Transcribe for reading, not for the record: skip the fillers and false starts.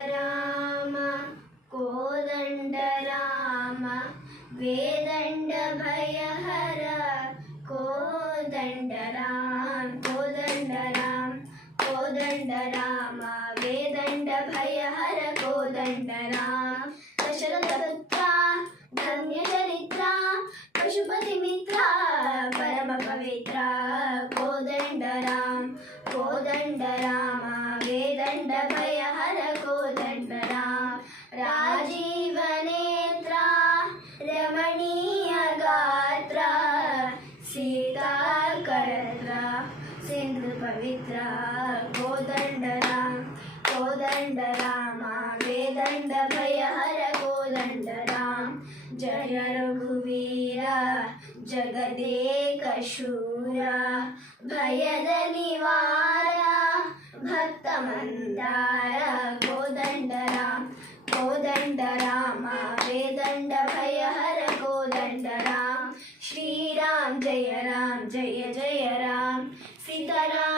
राम कोदंड राम वेदंड भयहर कोदंड राम वेदंड भयहर कोदंड राम दशरथ पुत्र धन्य चरित्र पशुपति मित्र परम पवित्र कोदंड राम वेदंड भयहर कोदंड राम राजीव नेत्र रमणीय गात्र सीता करत्र सिंधु पवित्र कोदंड राम वेदंड भयहर कोदंड राम जय रघुवीर जगदेक शूर भयद निवार भक्त मंदार कोदंड राम वेदंड भयहर कोदंड राम श्री राम जय जय राम सीताराम